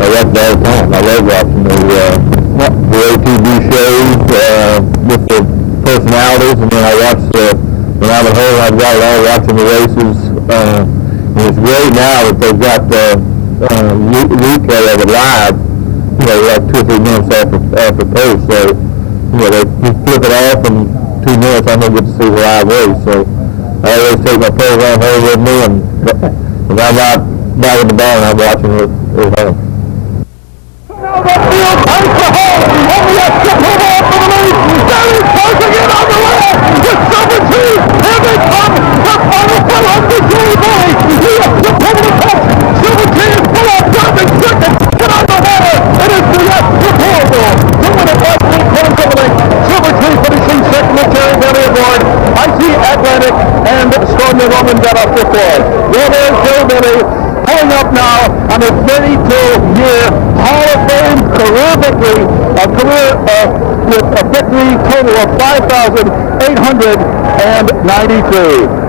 I watch it all the time. I love watching the ATV shows with the personalities, and then I watch when I'm at home, I've got it all watching the races. And it's great now that they've got replay of it live, like 2 or 3 minutes after post. So, they flip it off in 2 minutes, I'm going to get to see the live race. So I always take my program home with me, and if I'm out back in the barn, I'm watching it at home. Now that field takes the hole, and we have to move on for the lead. Danny's closing in on the left with 17. Here they come, the final fill on the Jerry Belly. He has to pull the touch. 17 full on dropping second. Get on the water. It is the Deplorable. To win it last 3 points over the Silver Tree finishing second with Jerry Belly aboard. IT Atlantic and Stormy Roman got off the floor. Well, there's Jerry Belly pulling up now on his 32-year Hall of Fame career victory, with a victory total of 5,893.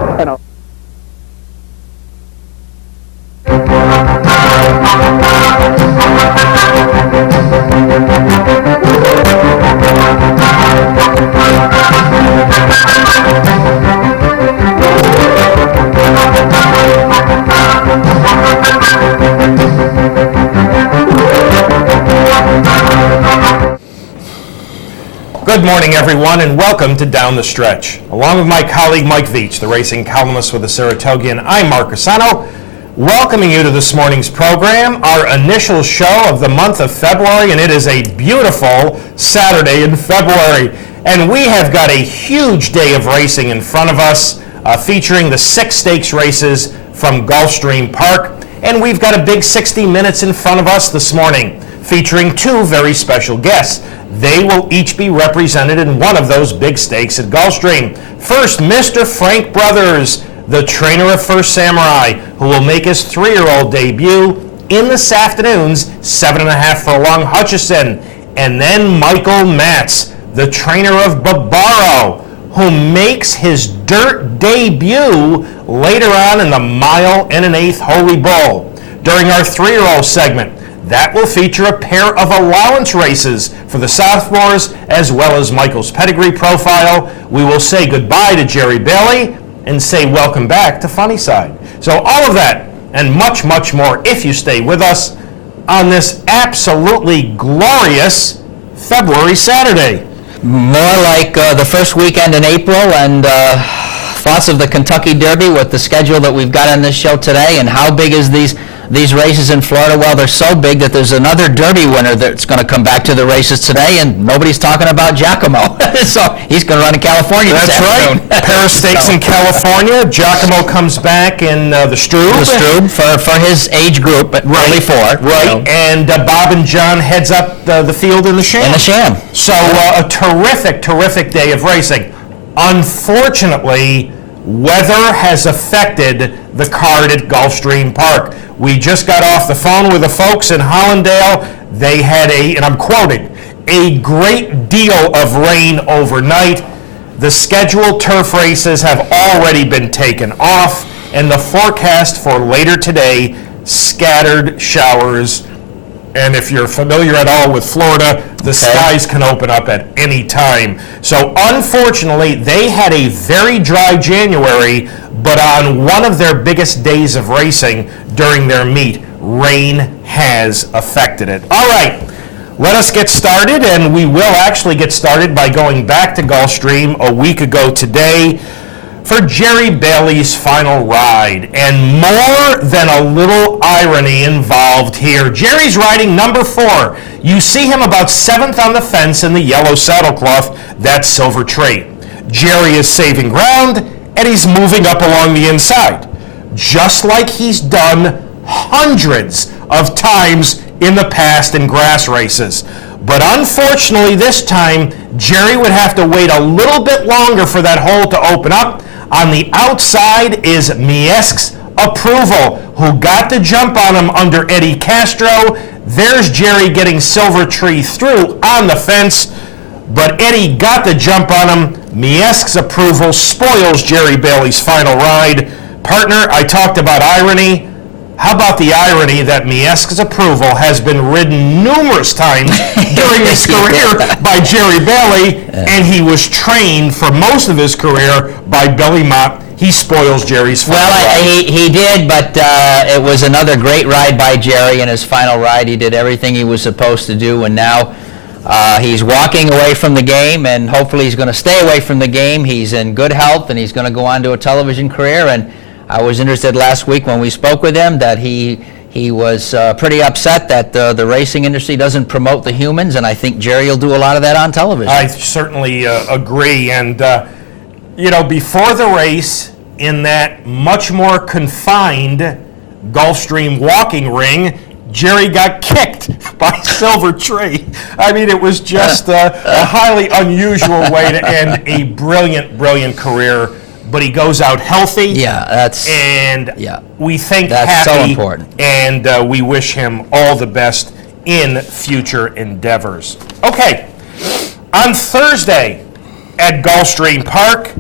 Good morning, everyone, and welcome to Down the Stretch. Along with my colleague Mike VIETCH, the racing columnist with the Saratogian, I'm Mark CUSANO, welcoming you to this morning's program, our initial show of the month of February, and it is a beautiful Saturday in February. And we have got a huge day of racing in front of us, featuring the 6 stakes races from Gulfstream Park. And we've got a big 60 minutes in front of us this morning, featuring 2 very special guests. They will each be represented in one of those big stakes at Gulfstream. First, Mr. Frank Brothers, the trainer of First Samurai, who will make his 3-year-old debut in this afternoon's 7.5 furlong Hutchison. And then Michael MATZ, the trainer of Barbaro, who makes his dirt debut later on in the 1 1/8 Holy Bull. During our 3-year-old segment, that will feature a pair of allowance races for the sophomores, as well as Michael's pedigree profile. We will say goodbye to Jerry Bailey and say welcome back to Funnyside. So all of that and much, much more if you stay with us on this absolutely glorious February Saturday. More like the first weekend in April, and thoughts of the Kentucky Derby with the schedule that we've got on this show today, and how big is these races in Florida? Well, they're so big that there's another Derby winner that's going to come back to the races today, and nobody's talking about Giacomo. So he's going to run in California this afternoon. That's right. Pair of stakes in California. Giacomo comes back in the Strube. The Strube for his age group, but right. early 4. Right, and Bob and John heads up the field in the Sham. In the Sham. So a terrific, terrific day of racing. Unfortunately, weather has affected the card at Gulfstream Park. We just got off the phone with the folks in Hollandale. They had and I'm quoting, a great deal of rain overnight. The scheduled turf races have already been taken off, and the forecast for later today, scattered showers. And if you're familiar at all with Florida, the skies can open up at any time. So unfortunately, they had a very dry January, but on one of their biggest days of racing during their meet, rain has affected it. All right, let us get started, and we will actually get started by going back to Gulfstream a week ago today for Jerry Bailey's final ride, and more than a little irony involved here. Jerry's riding number 4. You see him about 7th on the fence in the yellow saddlecloth, that's Silver Tree. Jerry is saving ground, and he's moving up along the inside, just like he's done hundreds of times in the past in grass races. But unfortunately this time, Jerry would have to wait a little bit longer for that hole to open up. On the outside is Mieszk's Approval, who got the jump on him under Eddie Castro. There's Jerry getting Silver Tree through on the fence, but Eddie got the jump on him. Mieszk's Approval spoils Jerry Bailey's final ride. Partner, I talked about irony. How about the irony that Mieszka's approval has been ridden numerous times during his career by Jerry Bailey, and he was trained for most of his career by Billy Mott. He spoils Jerry's final ride. He did, but it was another great ride by Jerry in his final ride. He did everything he was supposed to do, and now he's walking away from the game, and hopefully he's going to stay away from the game. He's in good health, and he's going to go on to a television career. And I was interested last week when we spoke with him that he was pretty upset that the racing industry doesn't promote the humans, and I think Jerry will do a lot of that on television. I certainly agree. And, before the race, in that much more confined Gulfstream walking ring, Jerry got kicked by Silver Tree. I mean, it was just a highly unusual way to end a brilliant, brilliant career. But he goes out healthy. Yeah, we think that's happy. So important. And we wish him all the best in future endeavors. Okay, on Thursday at Gulfstream Park,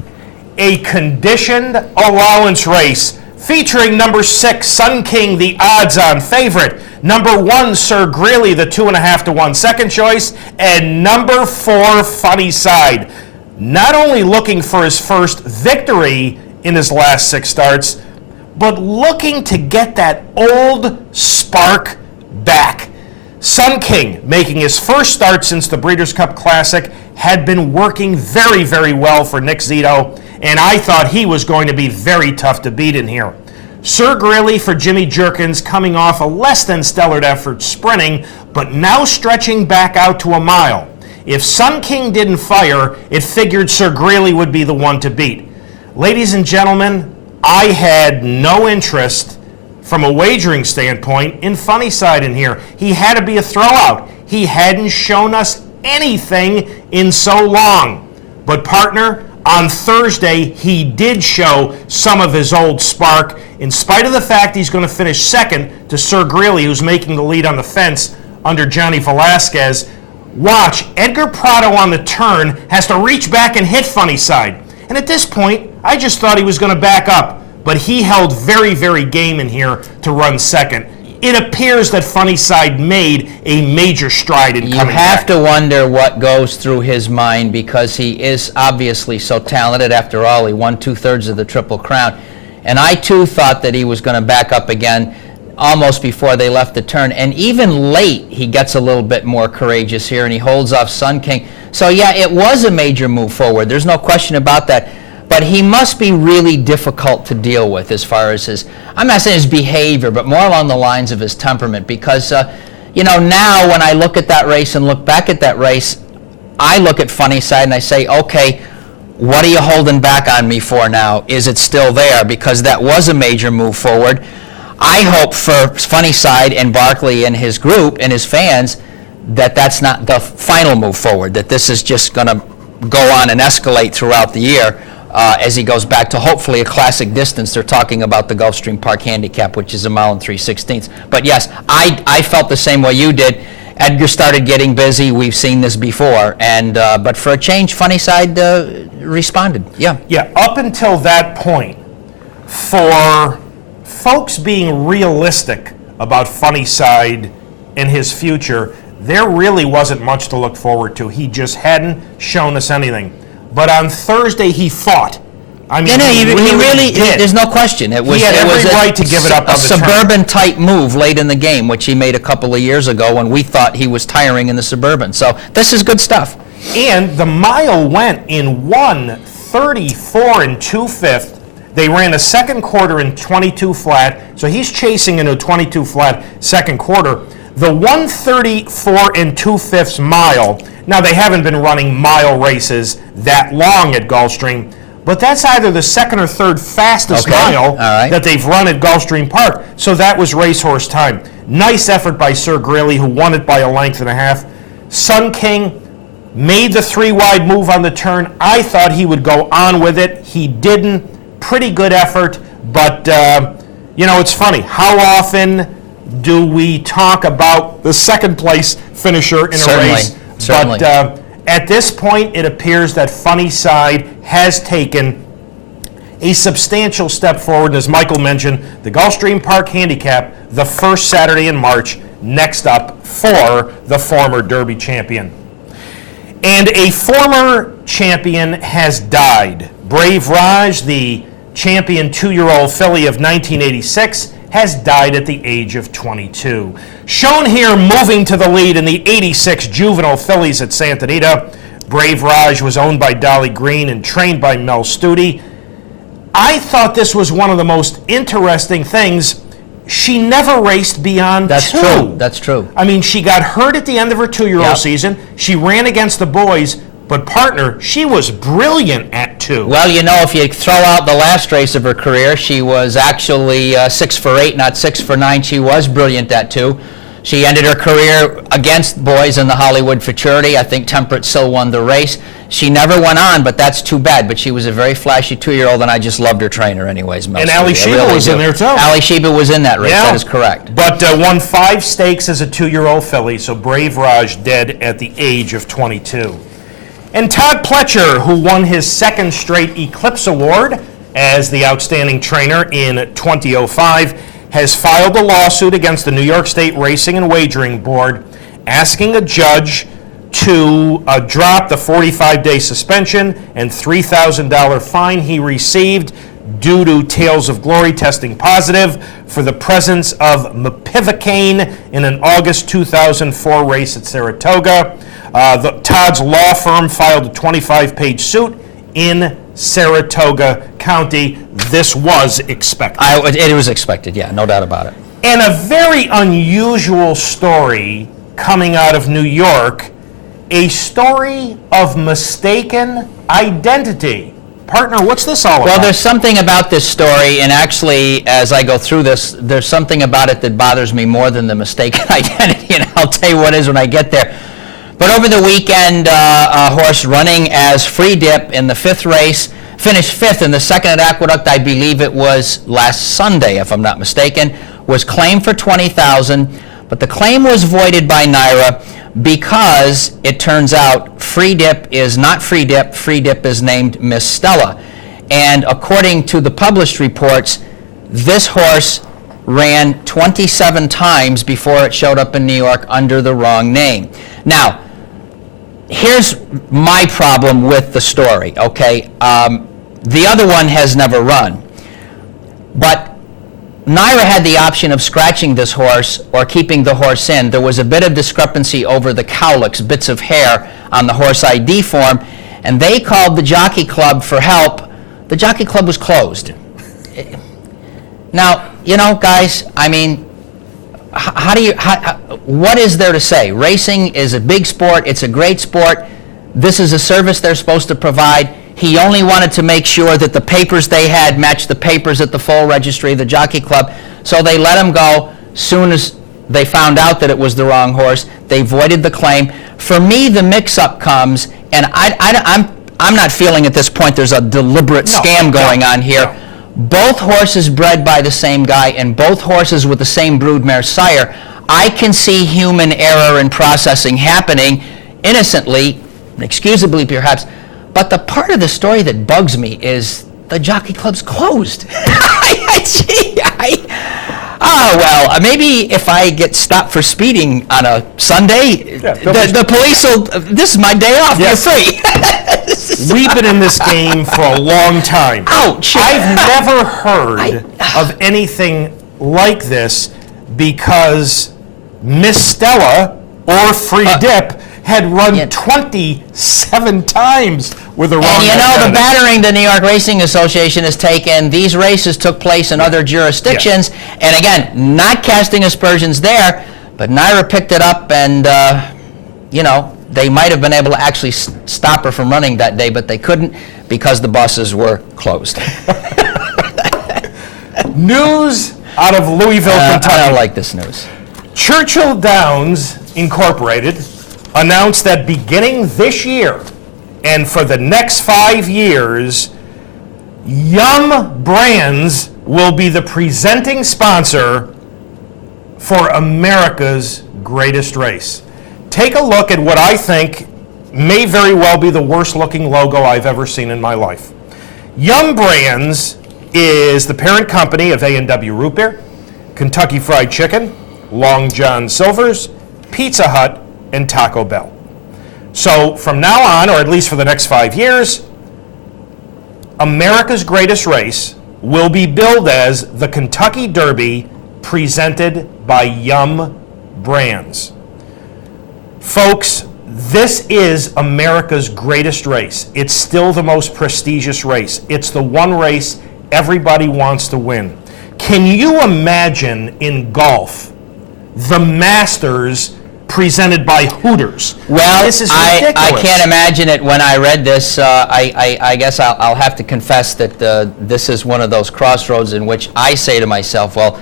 a conditioned allowance race featuring number 6, Sun King, the odds-on favorite, number 1, Sir Greeley, the 2.5 to 1 second choice, and number 4, Funny Side. Not only looking for his first victory in his last 6 starts, but looking to get that old spark back. Sun King, making his first start since the Breeders' Cup Classic, had been working very, very well for Nick Zito, and I thought he was going to be very tough to beat in here. Sir Greeley for Jimmy Jerkins, coming off a less than stellar effort sprinting, but now stretching back out to a mile. If Sun King didn't fire, it figured Sir Greeley would be the one to beat. Ladies and gentlemen, I had no interest from a wagering standpoint in Funny Side in here. He had to be a throwout. He hadn't shown us anything in so long. But partner, on Thursday, he did show some of his old spark, in spite of the fact he's going to finish second to Sir Greeley, who's making the lead on the fence under Johnny Velasquez. Watch, Edgar Prado on the turn has to reach back and hit Funny Side. And at this point, I just thought he was going to back up. But he held very, very game in here to run second. It appears that Funny Side made a major stride in coming back. You have to wonder what goes through his mind, because he is obviously so talented. After all, he won 2/3 of the Triple Crown. And I, too, thought that he was going to back up again almost before they left the turn. And even late, he gets a little bit more courageous here, and he holds off Sun King. So, yeah, it was a major move forward. There's no question about that. But he must be really difficult to deal with as far as his, I'm not saying his behavior, but more along the lines of his temperament. Because, now when I look at that race and look back at that race, I look at Funny Side and I say, okay, what are you holding back on me for now? Is it still there? Because that was a major move forward. I hope for Funny Side and Barkley and his group and his fans that that's not the final move forward, that this is just going to go on and escalate throughout the year. As he goes back to hopefully a classic distance. They're talking about the Gulfstream Park handicap, which is 1 mile and 3/16. But yes, I felt the same way you did. Edgar started getting busy. We've seen this before. And but for a change, Funny Side responded. Yeah. Yeah, up until that point, for folks being realistic about Funny Side and his future, there really wasn't much to look forward to. He just hadn't shown us anything. But on Thursday, he fought. I mean, he really did. There's no question. He had every right to give it up on the turn. A Suburban-type move late in the game, which he made a couple of years ago when we thought he was tiring in the Suburban. So this is good stuff. And the mile went in 1:34 2/5. They ran a second quarter in 22 flat, so he's chasing into a 22 flat second quarter. The 1:34 2/5 mile, now they haven't been running mile races that long at Gulfstream, but that's either the second or third fastest mile that they've run at Gulfstream Park, so that was racehorse time. Nice effort by Sir Greeley, who won it by 1.5 lengths. Sun King made the 3-wide move on the turn. I thought he would go on with it. He didn't. Pretty good effort, but, it's funny. How often do we talk about the second place finisher in a race? Certainly. But at this point, it appears that Funny Side has taken a substantial step forward. And as Michael mentioned, the Gulfstream Park Handicap, the first Saturday in March, next up for the former Derby champion. And a former champion has died. Brave Raj, the champion 2-year-old filly of 1986, has died at the age of 22. Shown here moving to the lead in the 86 juvenile fillies at Santa Anita. Brave Raj was owned by Dolly Green and trained by Mel Studi. I thought this was one of the most interesting things. She never raced beyond That's two. true. That's true. I mean, she got hurt at the end of her 2-year-old Yep. season. She ran against the boys, but partner, she was brilliant at 2. Well, you know, if you throw out the last race of her career, she was actually 6 for 8, not 6 for 9. She was brilliant at 2. She ended her career against boys in the Hollywood Futurity. I think Temperate still won the race. She never went on, but that's too bad. But she was a very flashy 2-year-old, and I just loved her trainer anyways. Mel And Studi. Ali I Sheba really was do. in there, too. Ali Sheba was in that race, Yeah. that is correct. But won 5 stakes as a 2-year-old filly, so Brave Raj dead at the age of 22. And Todd Pletcher, who won his 2nd straight Eclipse Award as the outstanding trainer in 2005, has filed a lawsuit against the New York State Racing and Wagering Board, asking a judge to drop the 45-day suspension and $3,000 fine he received due to Tales of Glory testing positive for the presence of mepivacaine in an August 2004 race at Saratoga. Todd's law firm filed a 25-page suit in Saratoga County. This was expected. It was expected, yeah, no doubt about it. And a very unusual story coming out of New York, a story of mistaken identity. Partner, what's this all about? Well, there's something about this story, and actually, as I go through this, there's something about it that bothers me more than the mistaken identity, and I'll tell you what it is when I get there. But over the weekend, a horse running as Free Dip in the 5th race finished 5th in the 2nd at Aqueduct. I believe it was last Sunday, if I'm not mistaken, was claimed for $20,000, but the claim was voided by NYRA because it turns out Free Dip is not Free Dip. Free Dip is named Miss Stella. And according to the published reports, this horse ran 27 times before it showed up in New York under the wrong name. Now, here's my problem with the story, okay? The other one has never run. But NYRA had the option of scratching this horse or keeping the horse in. There was a bit of discrepancy over the cowlicks, bits of hair on the horse ID form, and they called the Jockey Club for help. The Jockey Club was closed. Now, you know, guys, I mean, what is there to say? Racing is a big sport. It's a great sport. This is a service they're supposed to provide. He only wanted to make sure that the papers they had matched the papers at the full registry of the Jockey Club, so they let him go. Soon as they found out that it was the wrong horse, they voided the claim. For me, the mix-up comes, and I'm not feeling at this point there's a deliberate scam going on here. No. Both horses bred by the same guy and both horses with the same broodmare sire. I can see human error in processing happening innocently, excusably perhaps, but the part of the story that bugs me is the Jockey Club's closed. Maybe if I get stopped for speeding on a Sunday, the police will, this is my day off, Yes. you're free. We've been in this game for a long time. Ouch. I've never heard of anything like this because Miss Stella or Free Dip had run 27 times with the wrong And you know, the identity. battering the New York Racing Association has taken, these races took place in other jurisdictions, and again, not casting aspersions there, but NYRA picked it up and, you know, they might have been able to actually stop her from running that day, but they couldn't because the buses were closed. News out of Louisville, Kentucky. I don't like this news. Churchill Downs Incorporated announced that beginning this year and for the next 5 years, Yum Brands will be the presenting sponsor for America's Greatest Race. Take a look at what I think may very well be the worst looking logo I've ever seen in my life. Yum Brands is the parent company of A&W Root Beer, Kentucky Fried Chicken, Long John Silver's, Pizza Hut, and Taco Bell. So from now on, or at least for the next 5 years, America's Greatest Race will be billed as the Kentucky Derby presented by Yum Brands. Folks, this is America's greatest race. It's still the most prestigious race. It's the one race everybody wants to win. Can you imagine in golf the Masters presented by Hooters? Well, this is ridiculous. I can't imagine it. When I read this, I guess I'll have to confess that this is one of those crossroads in which I say to myself, well,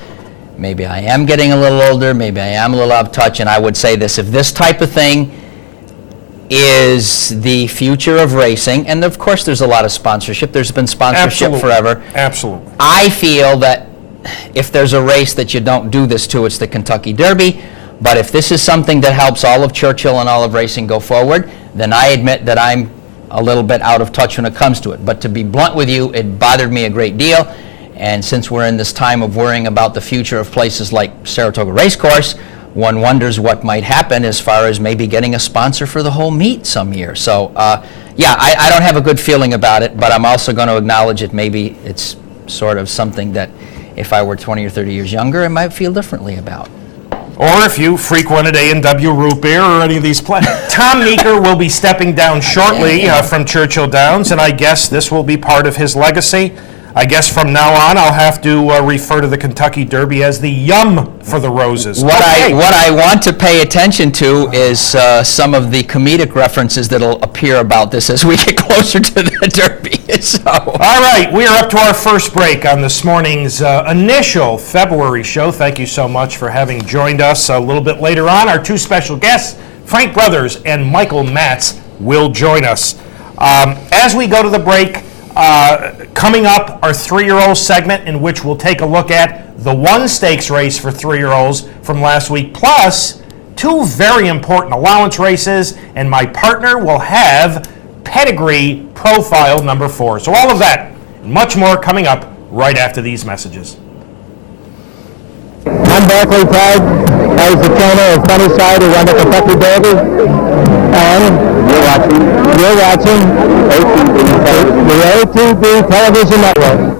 maybe I am getting a little older, maybe I am a little out of touch, and I would say this: if this type of thing is the future of racing, and of course there's a lot of sponsorship, there's been sponsorship forever. Absolutely. I feel that if there's a race that you don't do this to, it's the Kentucky Derby. But if this is something that helps all of Churchill and all of racing go forward, then I admit that I'm a little bit out of touch when it comes to it. But to be blunt with you, it bothered me a great deal. And since we're in this time of worrying about the future of places like Saratoga Racecourse, one wonders what might happen as far as maybe getting a sponsor for the whole meet some year. So, yeah, I don't have a good feeling about it, but I'm also going to acknowledge that maybe it's sort of something that if I were 20 or 30 years younger, I might feel differently about. Or if you frequented A&W Root Beer or any of these places. Tom Meeker will be stepping down shortly from Churchill Downs, and I guess this will be part of his legacy. I guess from now on I'll have to refer to the Kentucky Derby as the Yum for the Roses. What I want to pay attention to is some of the comedic references that'll appear about this as we get closer to the Derby. So. All right, we are up to our first break on this morning's initial February show. Thank you so much for having joined us. A little bit later on, our two special guests, Frank Brothers and Michael MATZ, will join us. As we go to the break, coming up, our 3-year-old segment in which we'll take a look at the one stakes race for 3-year-olds from last week, plus 2 very important allowance races, and my partner will have pedigree profile number 4. So all of that and much more coming up right after these messages. I'm Barclay Tagg. I was the trainer of Sunnyside who won the Kentucky Derby. And you're watching the OTB Television Network.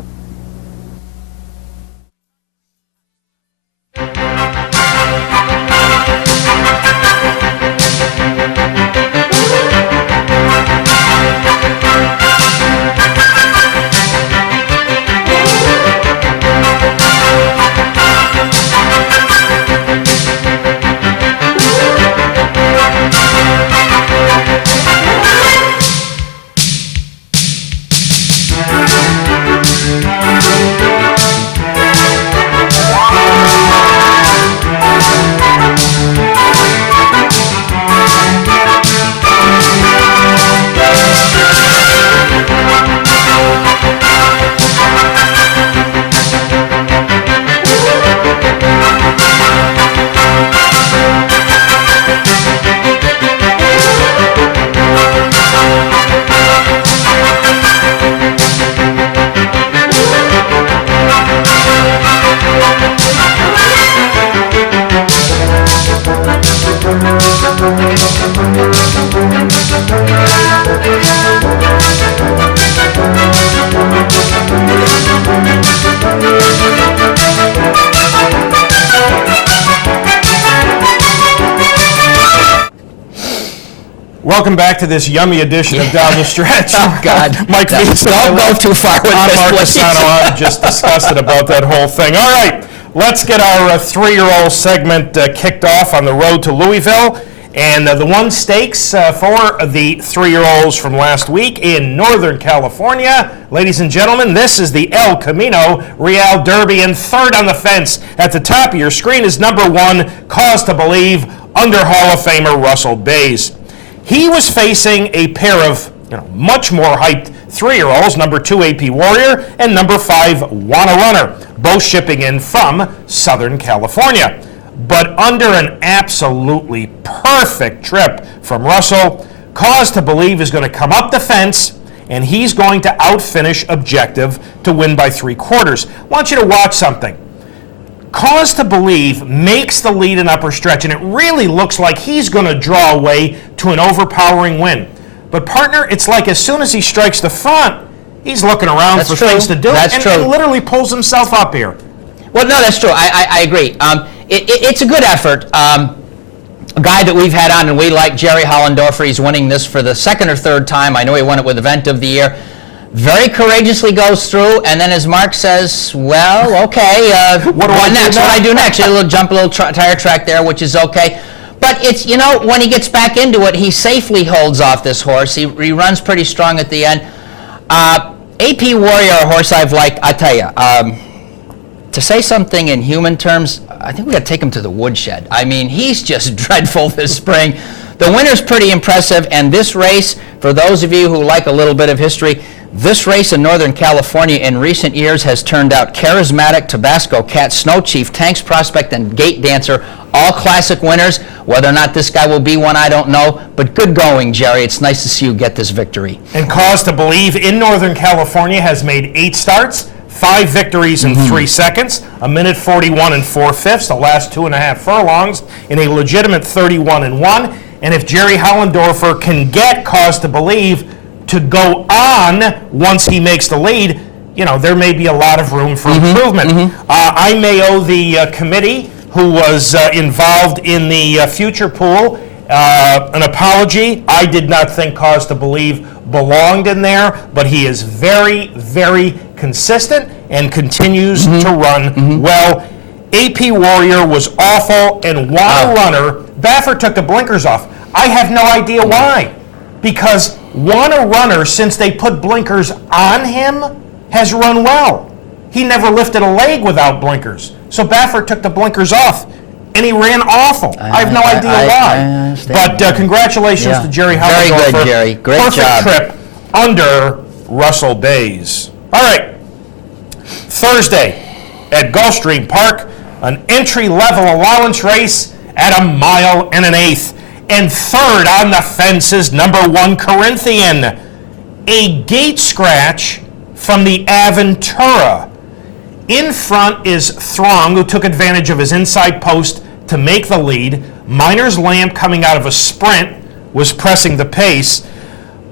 Welcome back to this yummy edition of Down the Stretch. Oh, God. Mike Vietcch. Don't go too far with I'm this, Mark please. CUSANO. I'm just disgusted about that whole thing. All right, let's get our 3-year-old segment kicked off on the road to Louisville. And the one stakes for the 3-year-olds from last week in Northern California. Ladies and gentlemen, this is the El Camino Real Derby, and third on the fence at the top of your screen is number 1, Cause to Believe, under Hall of Famer Russell Bays. He was facing a pair of much more hyped 3-year-olds, number 2, AP Warrior, and number 5, Wanna Runner, both shipping in from Southern California. But under an absolutely perfect trip from Russell, Cause to Believe is going to come up the fence and he's going to outfinish Objective to win by 3/4. I want you to watch something. Cause to Believe makes the lead in upper stretch, and it really looks like he's going to draw away to an overpowering win. But partner, it's like as soon as he strikes the front, he's looking around for things to do, and literally pulls himself up here. Well, no, that's true. I agree. It's a good effort. A guy that we've had on and we like, Jerry Hollendorfer, he's winning this for the second or third time. I know he won it with Event of the Year. Very courageously goes through, and then as Mark says, well, okay, what do I do next? He'll jump a little tire track there, which is okay. But it's, you know, when he gets back into it, he safely holds off this horse. He runs pretty strong at the end. AP Warrior, a horse I've liked, I tell you, to say something in human terms, I think we got to take him to the woodshed. I mean, he's just dreadful this spring. The winner's pretty impressive, and this race, for those of you who like a little bit of history, this race in Northern California in recent years has turned out Charismatic, Tabasco Cat, Snow Chief, Tanks Prospect, and Gate Dancer, all classic winners. Whether or not this guy will be one, I don't know, but good going, Jerry. It's nice to see you get this victory. And Cause to Believe in Northern California has made 8 starts, 5 victories in 3 seconds, a minute 41 and 4/5, the last 2.5 furlongs, in a legitimate 31-1. And if Jerry Hollendorfer can get Cause to Believe to go on once he makes the lead, you know, there may be a lot of room for improvement. I may owe the committee who was involved in the future pool an apology. I did not think Cause to Believe belonged in there, but he is very, very consistent and continues to run well. AP Warrior was awful, and while runner, Baffert took the blinkers off. I have no idea why. Because Wanna Runner, since they put blinkers on him, has run well. He never lifted a leg without blinkers. So Baffert took the blinkers off, and he ran awful. I have no idea why. But congratulations to Jerry Hollendorfer. Very good, Jerry. Great Perfect job. trip under Russell Bays. All right. Thursday at Gulfstream Park, an entry-level allowance race at 1 1/8. And third on the fence is number 1, Corinthian. A gate scratch from the Aventura. In front is Throng, who took advantage of his inside post to make the lead. Miner's Lamp, coming out of a sprint, was pressing the pace.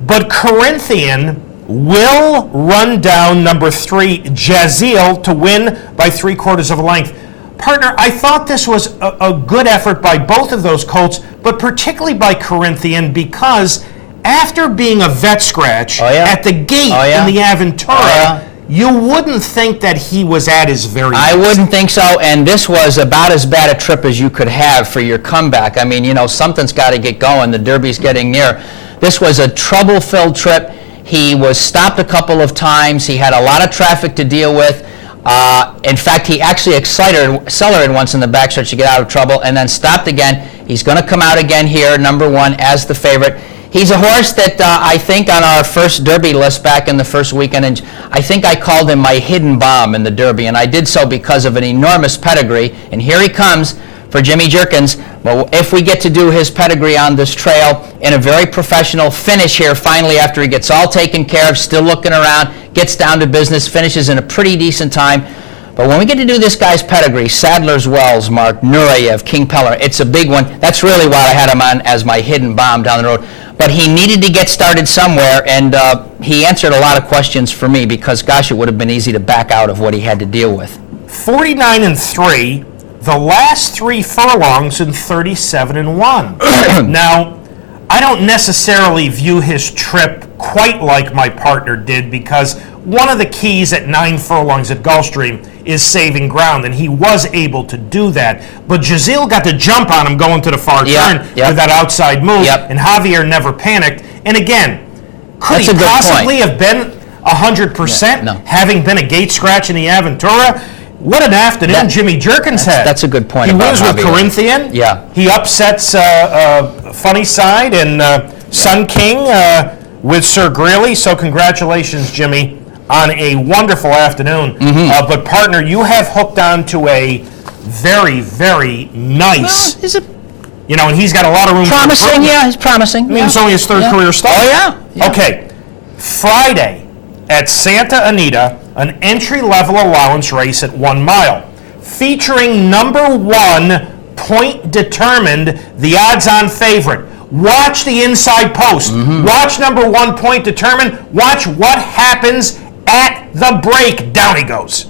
But Corinthian will run down number 3, Jazeel, to win by 3/4 of a length. Partner, I thought this was a good effort by both of those colts, but particularly by Corinthian, because after being a vet scratch at the gate in the Aventura, you wouldn't think that he was at his very best. I wouldn't think so, and this was about as bad a trip as you could have for your comeback. I mean, you know, something's got to get going. The Derby's getting near. This was a trouble-filled trip. He was stopped a couple of times. He had a lot of traffic to deal with. In fact, he actually accelerated once in the backstretch to get out of trouble and then stopped again. He's going to come out again here, number 1, as the favorite. He's a horse that I think on our first Derby list back in the first weekend, and I think I called him my hidden bomb in the Derby, and I did so because of an enormous pedigree. And here he comes for Jimmy Jerkins. Well, if we get to do his pedigree on this trail in a very professional finish here, finally, after he gets all taken care of, still looking around, gets down to business, finishes in a pretty decent time. But when we get to do this guy's pedigree, Sadler's Wells, Mark, Nureyev, King Peller, it's a big one. That's really why I had him on as my hidden bomb down the road. But he needed to get started somewhere, and he answered a lot of questions for me because, gosh, it would have been easy to back out of what he had to deal with. 49-3. The last 3 furlongs in 37-1. Now, I don't necessarily view his trip quite like my partner did, because one of the keys at 9 furlongs at Gulfstream is saving ground, and he was able to do that. But Jazeel got the jump on him going to the far turn with that outside move, and Javier never panicked. And again, could he possibly have been 100% having been a gate scratch in the Aventura? What an afternoon Jimmy Jerkins had. That's a good point. He wins with Corinthian. He upsets Funny Side and Sun King with Sir Greeley. So congratulations, Jimmy, on a wonderful afternoon. But partner, you have hooked on to a very, very nice. You know, and he's got a lot of room. Promising, he's promising. I mean, it's only his 3rd career start. Oh, yeah. Okay. Friday at Santa Anita, an entry-level allowance race at 1 mile, featuring number 1, Point Determined, the odds-on favorite. Watch the inside post. Watch number 1, Point Determined. Watch what happens at the break. Down he goes.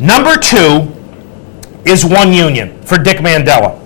Number 2 is One Union for Dick Mandela,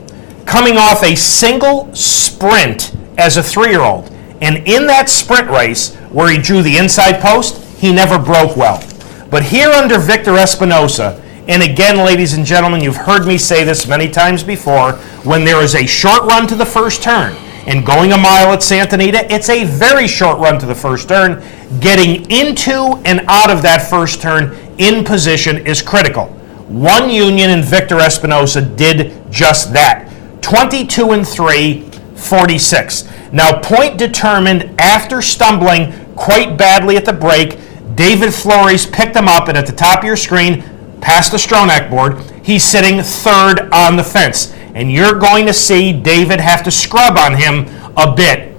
coming off a single sprint as a 3-year-old. And in that sprint race, where he drew the inside post, he never broke well. But here under Victor Espinosa, and again, ladies and gentlemen, you've heard me say this many times before, when there is a short run to the first turn, and going a mile at Santa Anita, it's a very short run to the first turn. Getting into and out of that first turn in position is critical. One Union and Victor Espinosa did just that. 22-3, 46. Now, Point Determined, after stumbling quite badly at the break, David Flores picked him up, and at the top of your screen, past the Stronach board, he's sitting 3rd on the fence. And you're going to see David have to scrub on him a bit.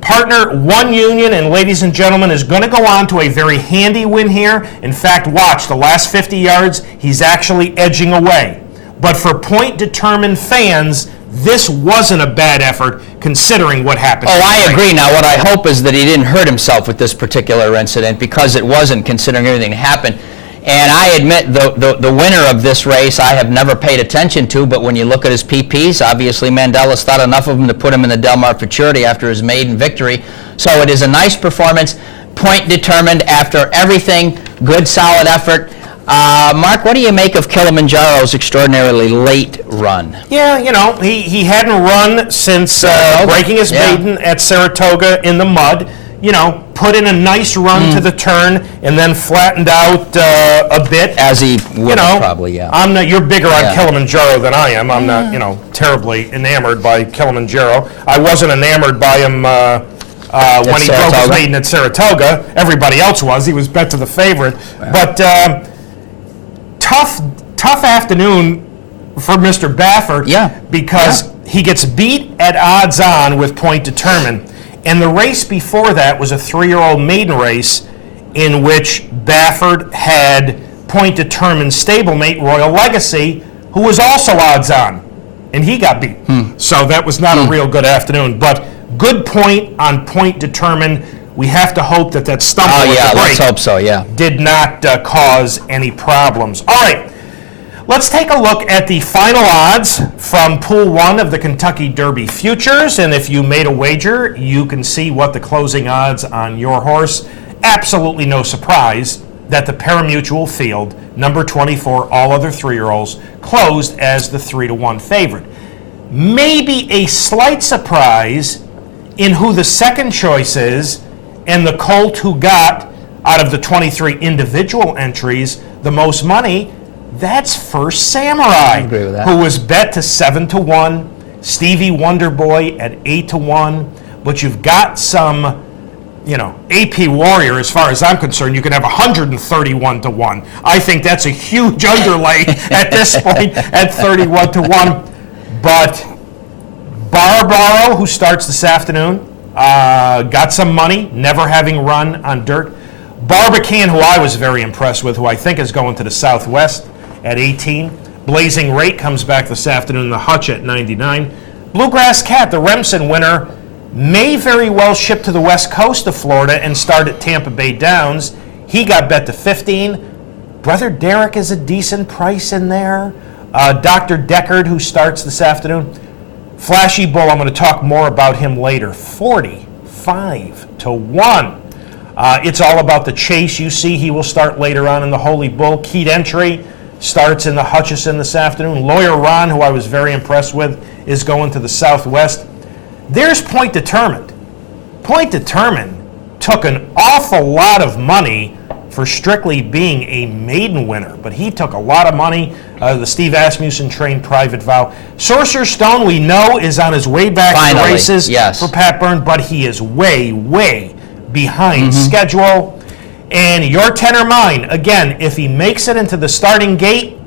Partner One Union, and ladies and gentlemen, is going to go on to a very handy win here. In fact, watch, the last 50 yards, he's actually edging away. But for Point Determined fans, this wasn't a bad effort considering what happened. Oh, I agree. Now, what I hope is that he didn't hurt himself with this particular incident, because it wasn't, considering everything that happened. And I admit, the winner of this race I have never paid attention to, but when you look at his PPs, obviously Mandela's thought enough of him to put him in the Del Mar Futurity after his maiden victory. So it is a nice performance. Point Determined after everything. Good, solid effort. Mark, what do you make of Kilimanjaro's extraordinarily late run? Yeah, you know, he hadn't run since breaking his Yeah. maiden at Saratoga in the mud. You know, put in a nice run to the turn and then flattened out a bit. As he would have probably, yeah. You're bigger on Yeah. Kilimanjaro than I am. I'm not, terribly enamored by Kilimanjaro. I wasn't enamored by him when he broke his Saratoga. maiden at Saratoga. Everybody else was. He was bet to the favorite. Yeah. But tough afternoon for Mr. Baffert. Yeah. Because he gets beat at odds on with Point Determined. And the race before that was a 3-year-old maiden race in which Baffert had Point Determined stablemate Royal Legacy, who was also odds on, and he got beat. So that was not a real good afternoon. But good point on Point Determined. We have to hope that stumble Oh, at yeah, the break let's hope so, yeah. did not cause any problems. All right. Let's take a look at the final odds from Pool 1 of the Kentucky Derby Futures, and if you made a wager, you can see what the closing odds on your horse. Absolutely no surprise that the parimutuel field, number 24, all other 3-year-olds, closed as the 3-1 favorite. Maybe a slight surprise in who the second choice is, and the colt who got, out of the 23 individual entries, the most money. That's First Samurai, I agree with that. who was bet to 7-1, Stevie Wonderboy at 8-1, but you've got some, AP Warrior, as far as I'm concerned, you can have 131-1. I think that's a huge underlay at this point at 31-1. But Barbaro, who starts this afternoon, got some money, never having run on dirt. Barbican, who I was very impressed with, who I think is going to the Southwest at 18. Blazing Rate comes back this afternoon in the Hutch at 99. Bluegrass Cat, the Remsen winner, may very well ship to the west coast of Florida and start at Tampa Bay Downs. He got bet to 15. Brother Derek is a decent price in there. Dr. Deckard, who starts this afternoon. Flashy Bull, I'm going to talk more about him later. 45-1. It's all about the chase. You see he will start later on in the Holy Bull. Keat Entry starts in the Hutchison this afternoon. Lawyer Ron, who I was very impressed with, is going to the Southwest. There's Point Determined. Point Determined took an awful lot of money for strictly being a maiden winner, but he took a lot of money. The Steve Asmussen trained Private Vow. Sorcerer's Stone, we know, is on his way back to the races yes. for Pat Byrne, but he is way behind schedule. And your 10 or mine, again, if he makes it into the starting gate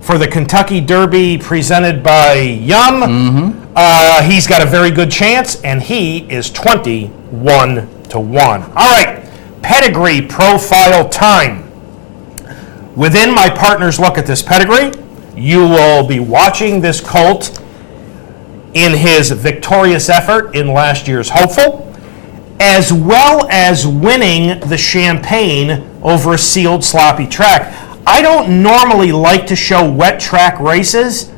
for the Kentucky Derby presented by Yum, he's got a very good chance, and he is 21-1. All right, pedigree profile time. Within my partner's look at this pedigree, you will be watching this colt in his victorious effort in last year's Hopeful, as well as winning the Champagne over a sealed sloppy track. I don't normally like to show wet track races,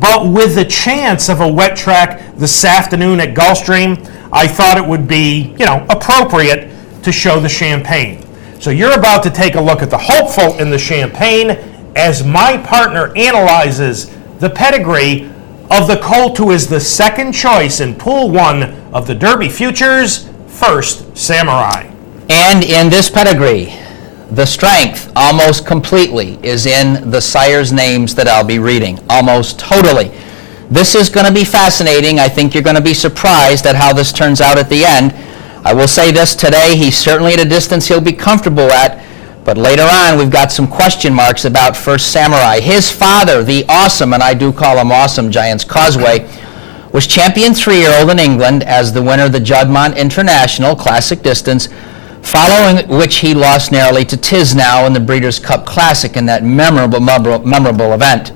but with the chance of a wet track this afternoon at Gulfstream, I thought it would be, appropriate to show the Champagne. So you're about to take a look at the Hopeful in the Champagne as my partner analyzes the pedigree of the colt who is the second choice in Pool 1 of the Derby Futures, First Samurai. And in this pedigree, the strength almost completely is in the sires' names that I'll be reading, almost totally. This is going to be fascinating. I think you're going to be surprised at how this turns out at the end. I will say this today, he's certainly at a distance he'll be comfortable at, but later on we've got some question marks about First Samurai. His father, the awesome, and I do call him awesome, Giants Causeway, was champion 3-year-old in England as the winner of the Juddmonte International Classic Distance, following which he lost narrowly to Tiznow in the Breeders' Cup Classic in that memorable event.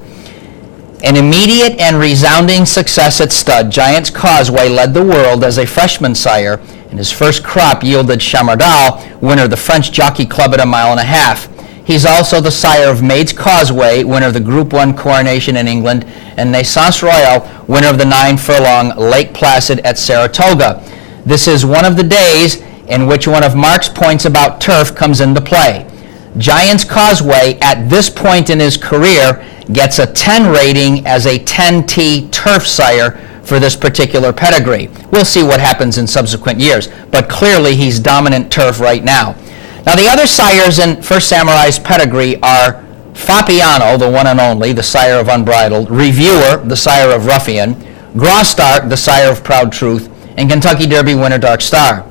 An immediate and resounding success at stud, Giants Causeway led the world as a freshman sire, and his first crop yielded Chamardal, winner of the French Jockey Club at 1.5 miles. He's also the sire of Maid's Causeway, winner of the Group 1 Coronation in England, and Naissance Royale, winner of the 9-furlong Lake Placid at Saratoga. This is one of the days in which one of Mark's points about turf comes into play. Giants Causeway, at this point in his career, gets a 10 rating as a 10T turf sire for this particular pedigree. We'll see what happens in subsequent years, but clearly he's dominant turf right now. Now the other sires in First Samurai's pedigree are Fapiano, the one and only, the sire of Unbridled, Reviewer, the sire of Ruffian, Grostark, the sire of Proud Truth, and Kentucky Derby winner Dark Star.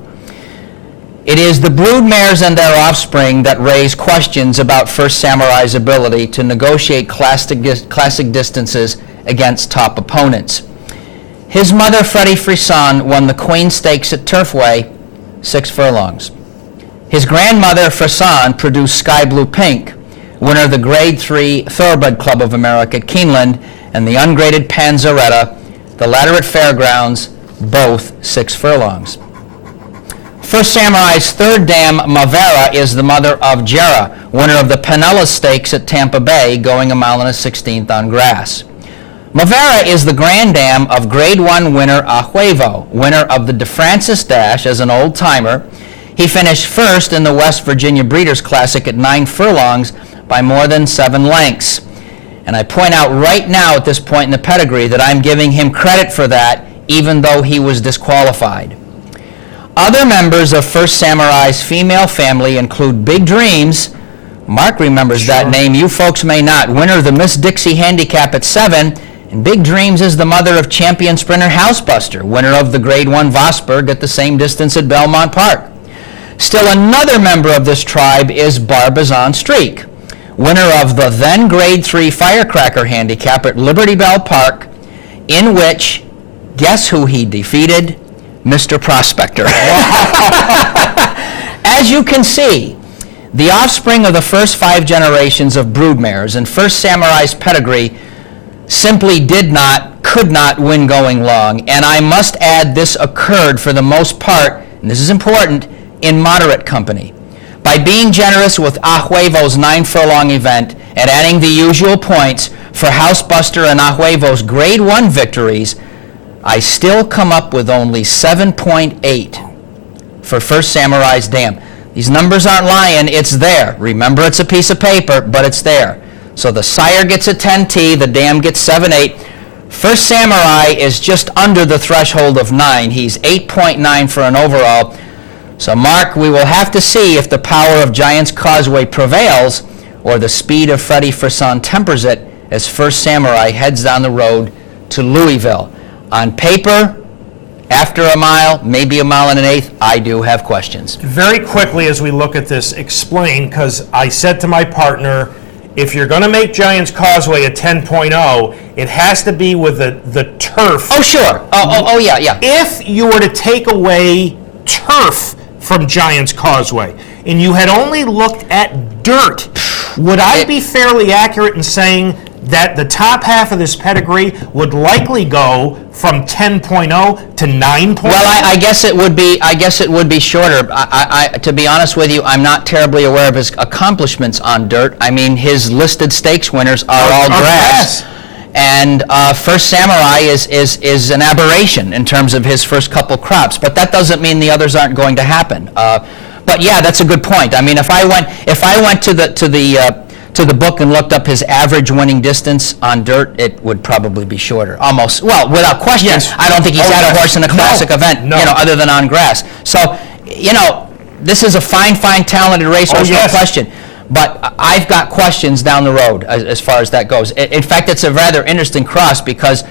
It is the brood mares and their offspring that raise questions about First Samurai's ability to negotiate classic distances against top opponents. His mother, Freddie Frisson, won the Queen Stakes at Turfway, 6 furlongs. His grandmother, Frisson, produced Sky Blue Pink, winner of the Grade 3 Thoroughbred Club of America at Keeneland, and the ungraded Panzeretta, the latter at Fairgrounds, both 6 furlongs. First Samurai's third dam, Mavera, is the mother of Jera, winner of the Pinellas Stakes at Tampa Bay, going 1.16 miles on grass. Mavera is the grand dam of Grade 1 winner Ahuevo, winner of the DeFrancis Dash as an old-timer. He finished first in the West Virginia Breeders' Classic at 9 furlongs by more than 7 lengths. And I point out right now at this point in the pedigree that I'm giving him credit for that, even though he was disqualified. Other members of First Samurai's female family include Big Dreams. Mark remembers that name. You folks may not. Winner of the Miss Dixie Handicap at 7. And Big Dreams is the mother of champion sprinter Housebuster, winner of the Grade 1 Vosburg at the same distance at Belmont Park. Still another member of this tribe is Barbizon Streak, winner of the then Grade 3 Firecracker Handicap at Liberty Bell Park, in which, guess who he defeated? Mr. Prospector. As you can see, the offspring of the first 5 generations of broodmares in First Samurai's pedigree simply could not win going long, and I must add this occurred for the most part, and this is important, in moderate company. By being generous with Ahuevo's 9-furlong event and adding the usual points for Housebuster and Ahuevo's Grade 1 victories, I still come up with only 7.8 for First Samurai's dam. These numbers aren't lying, it's there. Remember, it's a piece of paper, but it's there. So the sire gets a 10T, the dam gets 7.8. First Samurai is just under the threshold of 9. He's 8.9 for an overall. So Mark, we will have to see if the power of Giants Causeway prevails or the speed of Freddie Frisson tempers it as First Samurai heads down the road to Louisville. On paper, after a mile, maybe 1.1 miles, I do have questions. Very quickly as we look at this, explain, because I said to my partner, if you're going to make Giants Causeway a 10.0, it has to be with the turf. Oh, sure. Yeah. If you were to take away turf from Giants Causeway, and you had only looked at dirt, would I be fairly accurate in saying that the top half of this pedigree would likely go from 10.0 to 9.0? Well, I guess it would be. I guess it would be shorter. To be honest with you, I'm not terribly aware of his accomplishments on dirt. I mean, his listed stakes winners are all grass. And First Samurai is an aberration in terms of his first couple crops, but that doesn't mean the others aren't going to happen. But yeah, that's a good point. I mean, if I went to the book and looked up his average winning distance on dirt, it would probably be shorter. Almost, well, without question. Yes. I don't think he's had a horse in a classic event, No. other than on grass. So, this is a fine, talented racehorse, no question. But I've got questions down the road as far as that goes. In fact, it's a rather interesting cross because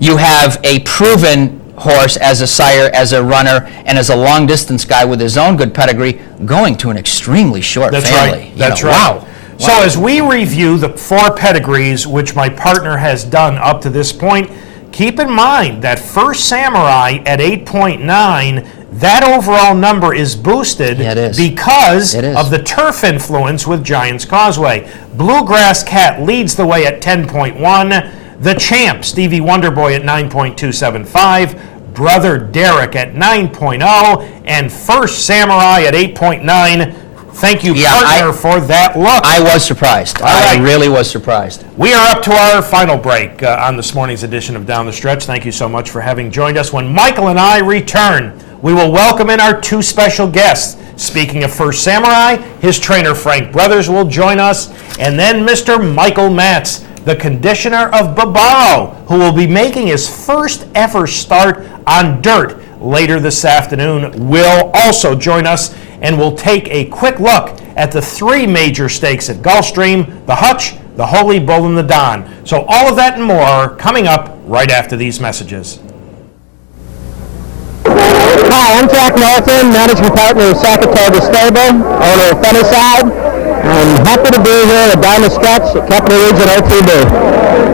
you have a proven horse as a sire, as a runner, and as a long-distance guy with his own good pedigree going to an extremely short family. Right. That's right. Wow. So as we review the 4 pedigrees, which my partner has done up to this point, keep in mind that First Samurai at 8.9, that overall number is boosted because of the turf influence with Giants Causeway. Bluegrass Cat leads the way at 10.1. The Champ, Stevie Wonderboy at 9.275. Brother Derek at 9.0. And First Samurai at 8.9. Thank you, partner, for that look. I was surprised. I really was surprised. We are up to our final break on this morning's edition of Down the Stretch. Thank you so much for having joined us. When Michael and I return, we will welcome in our 2 special guests. Speaking of First Samurai, his trainer Frank Brothers will join us, and then Mr. Michael MATZ, the conditioner of Barbaro, who will be making his first ever start on dirt later this afternoon, will also join us, and we'll take a quick look at the 3 major stakes at Gulfstream, the Hutch, the Holy Bull, and the Don. So all of that and more coming up right after these messages. Hi, I'm Jack Norton, managing partner of Saratoga Stable, owner of Featherside. I'm happy to be here at Down the Stretch at Capital Region OTB.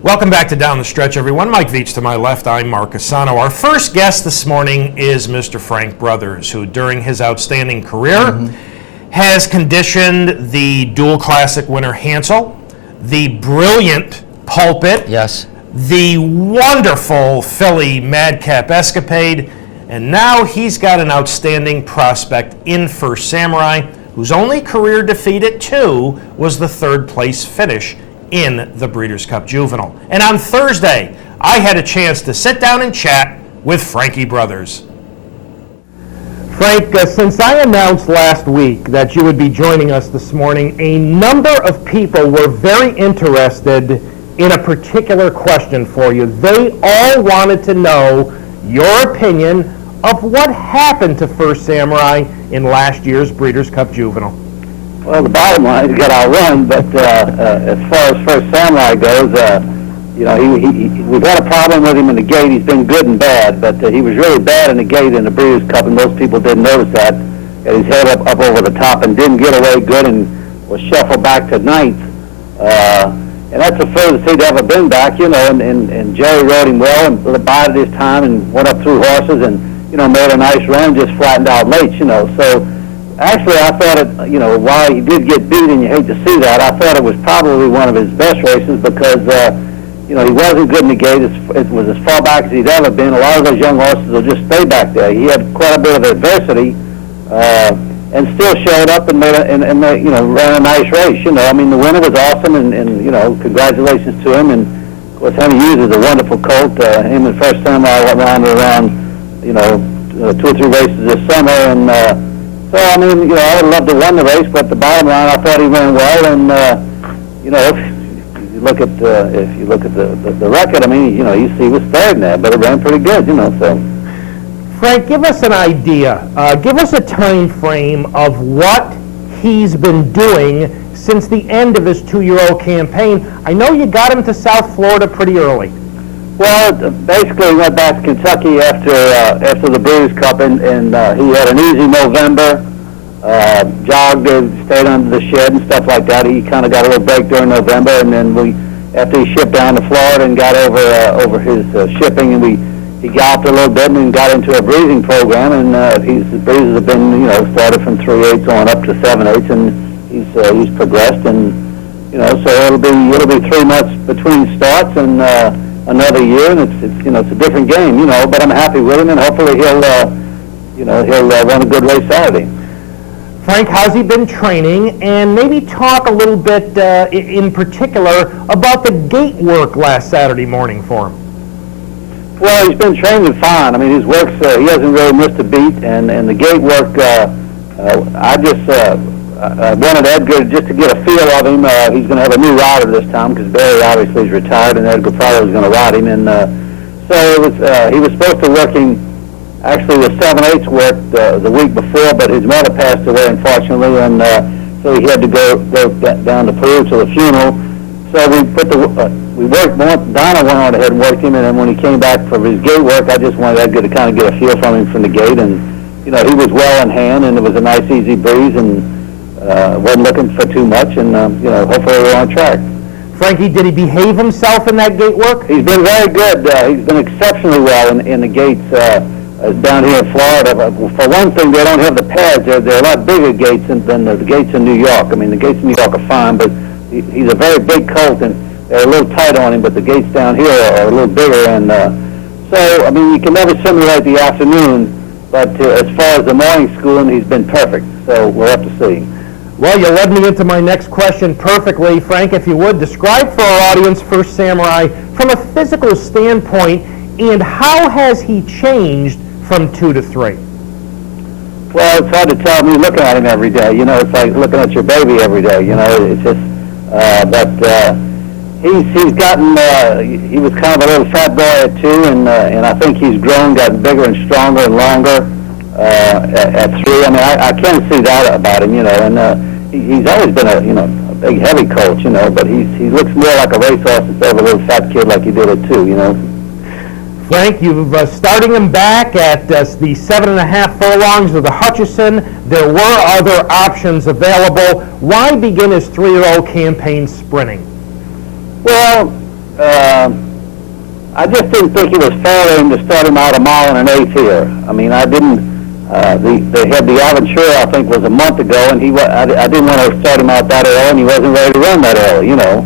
Welcome back to Down the Stretch, everyone. Mike VIETCH to my left, I'm Mark CUSANO. Our first guest this morning is Mr. Frank Brothers, who during his outstanding career has conditioned the dual classic winner Hansel, the brilliant Pulpit, the wonderful filly Madcap Escapade, and now he's got an outstanding prospect in First Samurai, whose only career defeat at 2 was the 3rd place finish in the Breeders' Cup Juvenile. And on Thursday, I had a chance to sit down and chat with Frankie Brothers. Frank, since I announced last week that you would be joining us this morning, a number of people were very interested in a particular question for you. They all wanted to know your opinion of what happened to First Samurai in last year's Breeders' Cup Juvenile. Well, the bottom line, he got outrun, but as far as First Samurai goes, we've had a problem with him in the gate. He's been good and bad, but he was really bad in the gate in the Breeders' Cup, and most people didn't notice that. Got his head up over the top and didn't get away good and was shuffled back to 9th. and that's the furthest he'd ever been back, you know, and Jerry rode him well and bided his time and went up through horses and, you know, made a nice run, just flattened out late, you know. So actually I thought it, you know, while he did get beat and you hate to see that, I thought it was probably one of his best races because, you know, he wasn't good in the gate. It was as far back as he'd ever been. A lot of those young horses will just stay back there. He had quite a bit of adversity, and still showed up and made, you know, ran a nice race. You know, I mean, the winner was awesome, and you know, congratulations to him. And of course, Henry Hughes is a wonderful colt. Him and First Samurai went around, you know, 2 or 3 races this summer, and so I mean, you know, I would love to win the race, but the bottom line, I thought he ran well, and you know, if you look at the record, I mean, you know, you see he was third in there, but it ran pretty good, you know, so. Frank, give us an idea. Give us a time frame of what he's been doing since the end of his 2-year-old campaign. I know you got him to South Florida pretty early. Well, basically, he went back to Kentucky after the Breeders' Cup, and he had an easy November. Jogged, stayed under the shed and stuff like that. He kind of got a little break during November, and then after he shipped down to Florida and got over his shipping, and he galloped a little bit and got into a breezing program, and his breezes have been, you know, started from 3/8 on up to 7/8, and he's progressed, and you know, so it'll be 3 months between starts and another year, and it's you know, it's a different game, you know, but I'm happy with him, and hopefully he'll run a good race Saturday. Frank, how's he been training? And maybe talk a little bit in particular about the gate work last Saturday morning for him. Well, he's been training fine. I mean, his work's, he hasn't really missed a beat, and the gate work, I wanted Edgar just to get a feel of him. He's going to have a new rider this time because Barry obviously is retired, and Edgar probably was going to ride him. And so it was, he was supposed to working, actually the 7/8 worked the week before, but his mother passed away, unfortunately, and so he had to go down to Peru to the funeral. So we worked more. Donna went on ahead and worked him, and then when he came back for his gate work, I just wanted Edgar to kind of get a feel from him from the gate, and you know, he was well in hand, and it was a nice easy breeze, and wasn't looking for too much, and you know, hopefully we're on track. Frankie, did he behave himself in that gate work? He's been very good. He's been exceptionally well in the gates down here in Florida. For one thing, they don't have the pads. They're a lot bigger gates than the gates in New York. I mean, the gates in New York are fine, but he's a very big colt, and they're a little tight on him, but the gates down here are a little bigger, and so, I mean, you can never simulate the afternoon, but as far as the morning schooling, he's been perfect, so we'll have to see. Well, you led me into my next question perfectly. Frank, if you would, describe for our audience First Samurai from a physical standpoint, and how has he changed from 2 to 3? Well, it's hard to tell me looking at him every day. You know, it's like looking at your baby every day, you know, it's just, he's gotten, he was kind of a little fat boy at 2, and I think he's grown, gotten bigger and stronger and longer at 3. I mean, I can't see that about him, you know, and he's always been a big, heavy coach, you know, but he looks more like a racehorse instead of a little fat kid like he did at 2, you know. Frank, you've starting him back at the 7.5 furlongs of the Hutchison. There were other options available. Why begin his 3-year-old campaign sprinting? Well, I just didn't think it was fair to him to start him out 1 1/8 here. I mean, I didn't. They had the Aventura, I think, was a month ago, and I didn't want to start him out that early, and he wasn't ready to run that early, you know,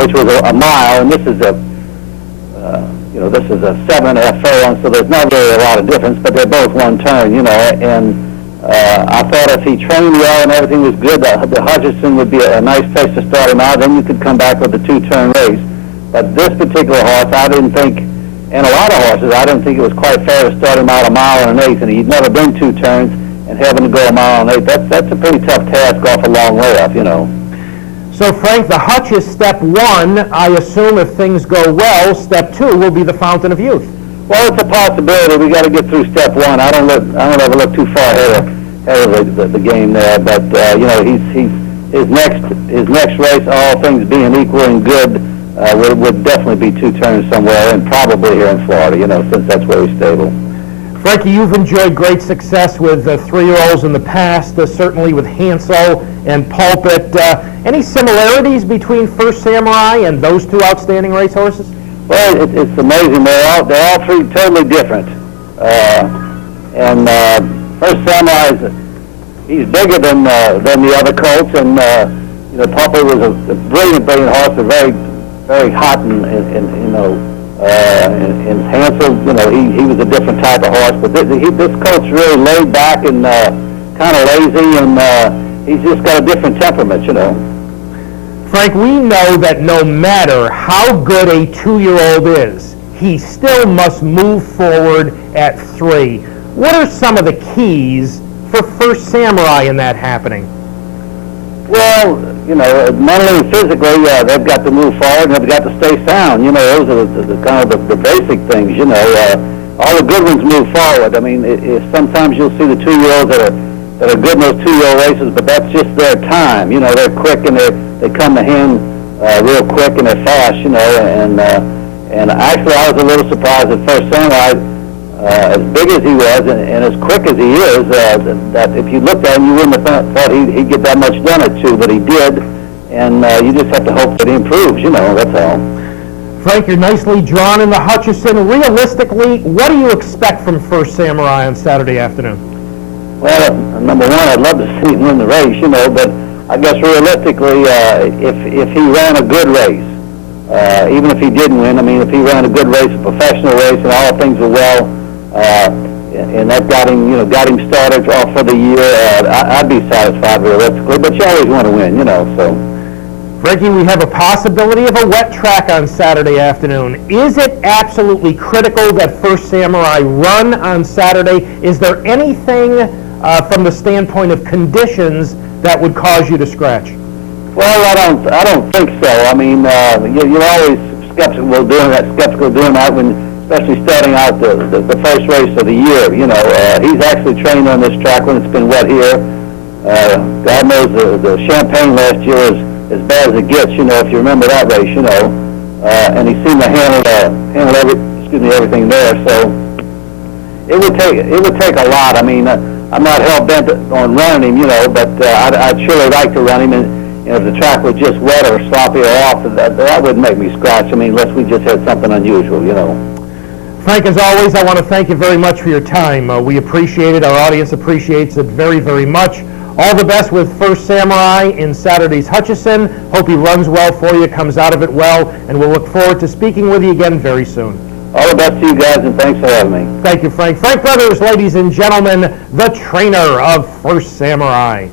which was a mile, and this is a 7.5 furlong, so there's not really a lot of difference, but they're both one turn, you know, and I thought if he trained well and everything was good, the Hutchison would be a nice place to start him out, then you could come back with a 2-turn race. But this particular horse, I didn't think, and a lot of horses, I didn't think it was quite fair to start him out 1 1/8, and he'd never been 2 turns, and having to go 1 1/8, that's a pretty tough task off a long way off, you know. So, Frank, the Hutch is step 1. I assume if things go well, step 2 will be the Fountain of Youth. Well, it's a possibility. We got to get through step 1. I don't ever look too far ahead of the game there, but you know, his next race, all things being equal and good, would definitely be 2 turns somewhere, and probably here in Florida, you know, since that's where he's stable. Frankie, you've enjoyed great success with 3-year-olds in the past, certainly with Hansel and Pulpit. Any similarities between First Samurai and those two outstanding racehorses? Well, it's amazing. They're all three totally different. And First Samurai, he's bigger than the other colts, and Pulpit was a brilliant horse, very, very hot and Hansel, he was a different type of horse, but this colt's really laid back and kind of lazy, and he's just got a different temperament, Frank, we know that no matter how good a 2-year-old is, he still must move forward at 3. What are some of the keys for First Samurai in that happening? Well, mentally and physically, they've got to move forward and they've got to stay sound. Those are the kind of the basic things. All the good ones move forward. I mean, sometimes you'll see the 2-year-olds that are good in those 2-year-old races, but that's just their time. They're quick and they come to hand real quick and they're fast. And actually, I was a little surprised at First Samurai. As big as he was and as quick as he is, that if you looked at him, you wouldn't have thought he'd get that much done at 2, but he did, and you just have to hope that he improves, that's all. Frank, you're nicely drawn in the Hutchison. Realistically, what do you expect from First Samurai on Saturday afternoon? Well, number one, I'd love to see him win the race, but I guess realistically, if he ran a good race, even if he didn't win, if he ran a good race, a professional race, and all things were well, and that got him started off for the year, I'd be satisfied realistically, but you always want to win, so. Frankie, we have a possibility of a wet track on Saturday afternoon. Is it absolutely critical that First Samurai run on Saturday? Is there anything from the standpoint of conditions that would cause you to scratch? Well, I don't think so. You're always skeptical doing that when, especially starting out the first race of the year. He's actually trained on this track when it's been wet here. God knows the Champagne last year was as bad as it gets. If you remember that race, and he seemed to handle everything there. So it would take a lot. I'm not hell bent on running him, but I'd surely like to run him. And if the track was just wet or sloppy or off, that wouldn't make me scratch. Unless we just had something unusual, Frank, as always, I want to thank you very much for your time. We appreciate it. Our audience appreciates it very, very much. All the best with First Samurai in Saturday's Hutchison. Hope he runs well for you, comes out of it well, and we'll look forward to speaking with you again very soon. All the best to you guys, and thanks for having me. Thank you, Frank. Frank Brothers, ladies and gentlemen, the trainer of First Samurai.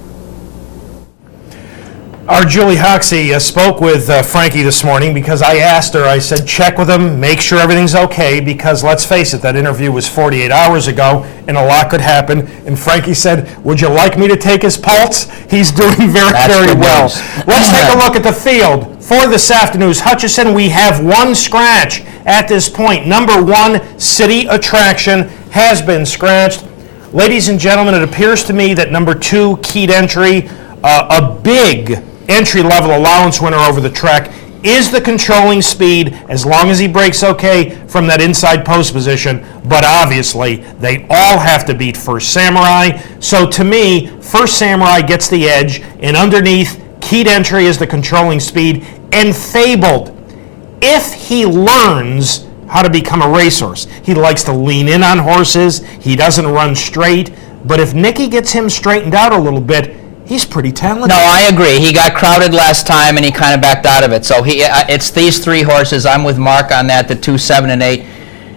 Our Julie Hoxie spoke with Frankie this morning because I asked her, I said, check with him, make sure everything's okay, because let's face it, that interview was 48 hours ago and a lot could happen. And Frankie said, would you like me to take his pulse? He's doing very well. Let's take a look at the field. For this afternoon's Hutchison, we have one scratch at this point. Number 1, City Attraction, has been scratched. Ladies and gentlemen, it appears to me that number 2, Keyed Entry, a big entry-level allowance winner over the track, is the controlling speed as long as he breaks okay from that inside post position. But obviously, they all have to beat First Samurai. So to me, First Samurai gets the edge, and underneath, Keyed Entry is the controlling speed, and Fabled, if he learns how to become a racehorse. He likes to lean in on horses. He doesn't run straight. But if Nicky gets him straightened out a little bit, he's pretty talented. No, I agree. He got crowded last time, and he kind of backed out of it. So it's these 3 horses. I'm with Mark on that, the 2, 7, and 8.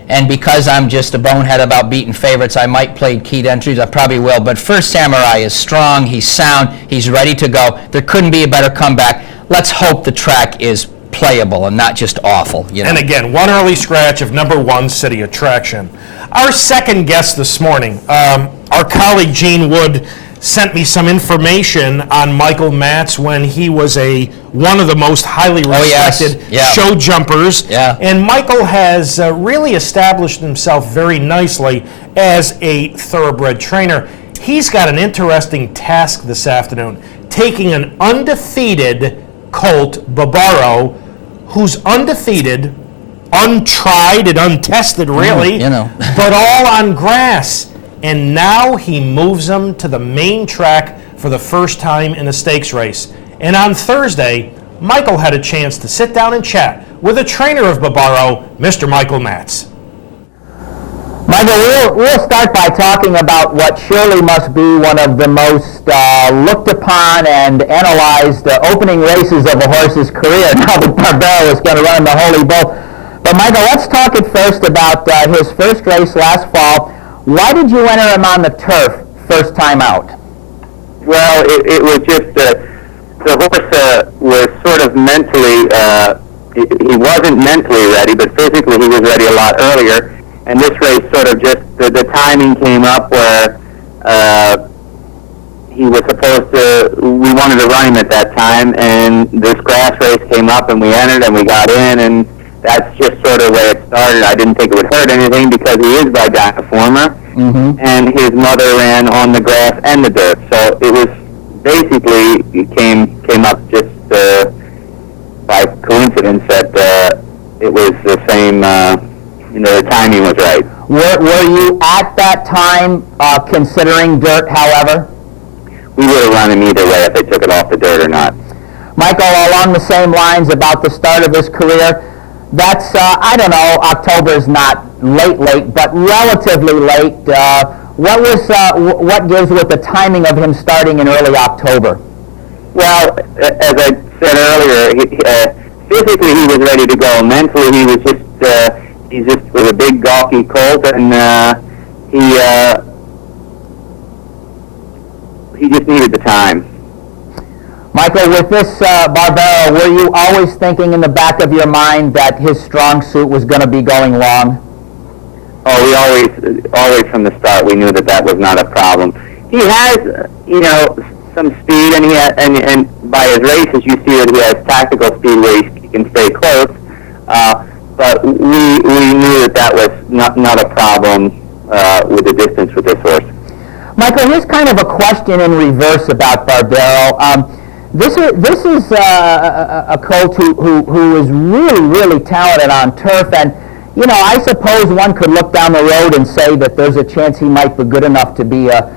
And because I'm just a bonehead about beating favorites, I might play Keyed Entries. I probably will. But First Samurai is strong. He's sound. He's ready to go. There couldn't be a better comeback. Let's hope the track is playable and not just awful. And again, one early scratch of number 1, City Attraction. Our second guest this morning, our colleague Gene Wood, sent me some information on Michael MATZ when he was one of the most highly respected show jumpers. Yeah. And Michael has really established himself very nicely as a thoroughbred trainer. He's got an interesting task this afternoon, taking an undefeated colt, Barbaro, who's undefeated untried and untested, really, you know. but all on grass. And now he moves them to the main track for the first time in a stakes race. And on Thursday, Michael had a chance to sit down and chat with the trainer of Barbaro, Mr. Michael MATZ. Michael, we'll start by talking about what surely must be one of the most looked upon and analyzed opening races of a horse's career. Now that Barbaro is going to run the Holy Bull. But Michael, let's talk at first about his first race last fall. Why did you enter him on the turf first time out? Well, it was just the horse was sort of mentally, he wasn't mentally ready, but physically he was ready a lot earlier. And this race sort of just, the timing came up where he was supposed to, we wanted to run him at that time, and this grass race came up and we entered and we got in, and that's just sort of where it started. I didn't think it would hurt anything because he is by Dynaformer, and his mother ran on the grass and the dirt. So it was basically, it came up just by coincidence that it was the same, the timing was right. Were you at that time considering dirt, however? We would have run him either way if they took it off the dirt or not. Michael, along the same lines about the start of his career, that's, I don't know, October is not late, but relatively late. What gives with the timing of him starting in early October? Well, as I said earlier, physically he was ready to go. Mentally he was just, he just was a big gawky colt, and he just needed the time. Michael, with this Barbaro, were you always thinking in the back of your mind that his strong suit was going to be going long? Oh, we always from the start, we knew that was not a problem. He has, some speed, and and by his races, you see that he has tactical speed where he can stay close. But we knew that was not a problem with the distance with this horse. Michael, here's kind of a question in reverse about Barbaro. This is a colt who is really talented on turf, and I suppose one could look down the road and say that there's a chance he might be good enough to be a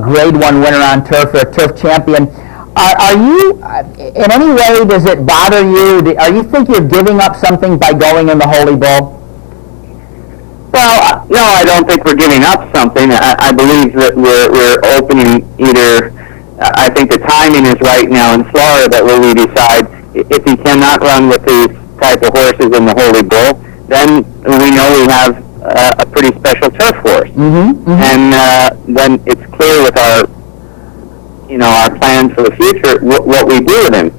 Grade 1 winner on turf or a turf champion. Are you, in any way, does it bother you? Are you think you're giving up something by going in the Holy Bull? Well, no, I don't think we're giving up something. I believe that we're opening either. I think the timing is right now in Florida that where we decide if he cannot run with these type of horses in the Holy Bull, then we know we have a pretty special turf horse. And then it's clear with our plans for the future what we do with him.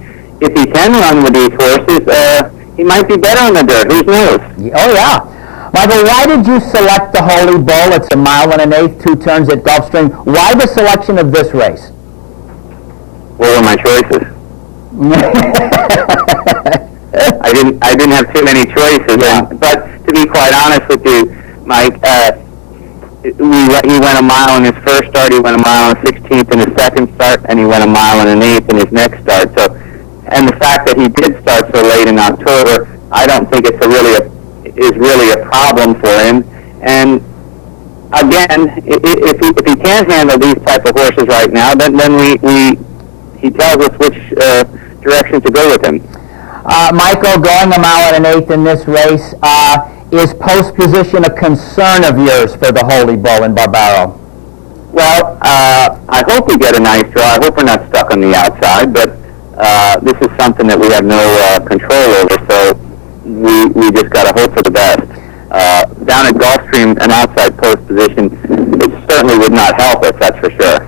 If he can run with these horses, he might be better on the dirt. Who knows? Oh yeah. Michael, why did you select the Holy Bull? It's 1 1/8, 2 turns at Gulfstream. Why the selection of this race? What were my choices? I didn't have too many choices. Yeah. But to be quite honest with you, Mike, he went 1 mile in his first start. He went 1 mile and 16th in his second start, and he went 1 mile and 1/8 in his next start. So, and the fact that he did start so late in October, I don't think it's really a problem for him. And again, if he can't handle these type of horses right now, then he tells us which direction to go with him. Michael, going 1 mile and 1/8 in this race, is post position a concern of yours for the Holy Bull in Barbaro? Well, I hope we get a nice draw. I hope we're not stuck on the outside, but this is something that we have no control over, so we just got to hope for the best. Down at Gulfstream, an outside post position, it certainly would not help us, that's for sure.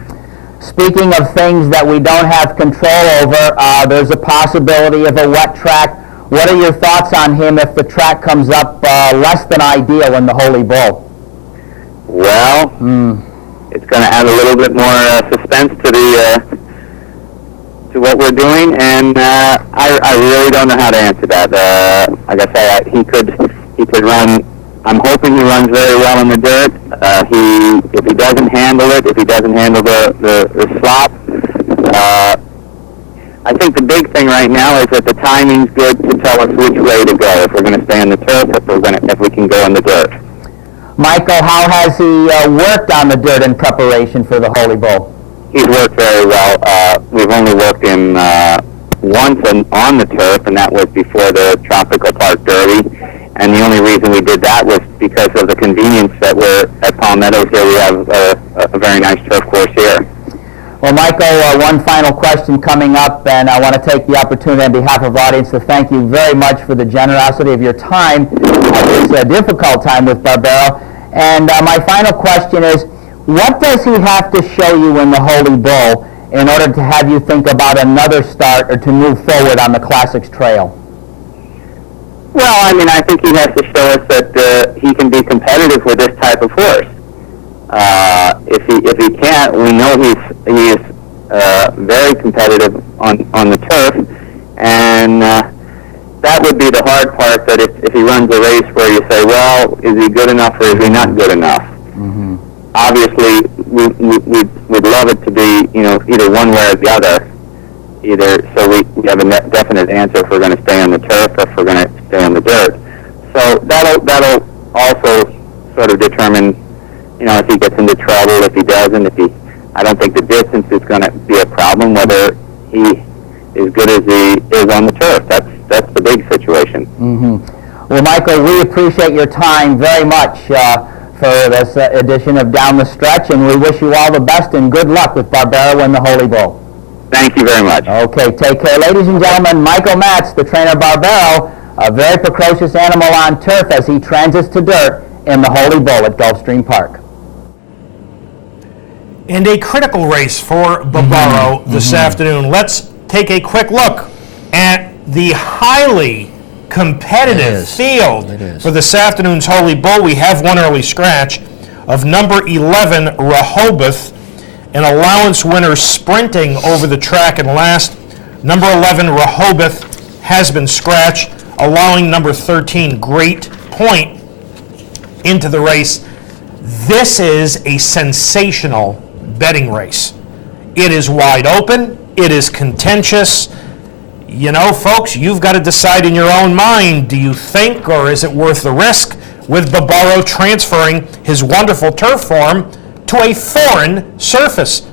Speaking of things that we don't have control over, there's a possibility of a wet track. What are your thoughts on him if the track comes up less than ideal in the Holy Bull? Well, it's going to add a little bit more suspense to what we're doing, and I really don't know how to answer that. Like I say, he could run. I'm hoping he runs very well in the dirt. If he doesn't handle it, if he doesn't handle the slop, I think the big thing right now is that the timing's good to tell us which way to go. If we're going to stay on the turf, if we can go in the dirt. Michael, how has he worked on the dirt in preparation for the Holy Bull? He's worked very well. We've only worked him once on the turf, and that was before the Tropical Park Derby. And the only reason we did that was because of the convenience that we're at Palmettos here. We have a very nice turf course here. Well, Michael, one final question coming up, and I want to take the opportunity on behalf of the audience to thank you very much for the generosity of your time at this difficult time with Barbero. And my final question is, what does he have to show you in the Holy Bull in order to have you think about another start or to move forward on the Classics Trail? Well, I mean, I think he has to show us that he can be competitive with this type of horse. If he can't, we know he is very competitive on the turf, and that would be the hard part. That if he runs a race where you say, well, is he good enough or is he not good enough? Mm-hmm. Obviously, we'd love it to be either one way or the other. So we have a definite answer if we're going to stay on the turf or if we're going to stay on the dirt. So that'll also sort of determine, if he gets into trouble, if he doesn't, I don't think the distance is going to be a problem, whether he is good as he is on the turf. That's the big situation. Mm-hmm. Well, Michael, we appreciate your time very much for this edition of Down the Stretch, and we wish you all the best and good luck with Barbero and the Holy Bull. Thank you very much. Okay, take care. Ladies and gentlemen, Michael Matz, the trainer of Barbero, a very precocious animal on turf as he transits to dirt in the Holy Bull at Gulfstream Park. And a critical race for Barbero this afternoon. Let's take a quick look at the highly competitive field for this afternoon's Holy Bull. We have one early scratch of number 11, Rehoboth, an allowance winner sprinting over the track and last. Number 11, Rehoboth, has been scratched, allowing number 13, Great Point, into the race. This is a sensational betting race. It is wide open. It is contentious. Folks, you've got to decide in your own mind, do you think or is it worth the risk with Barbero transferring his wonderful turf form to a foreign surface?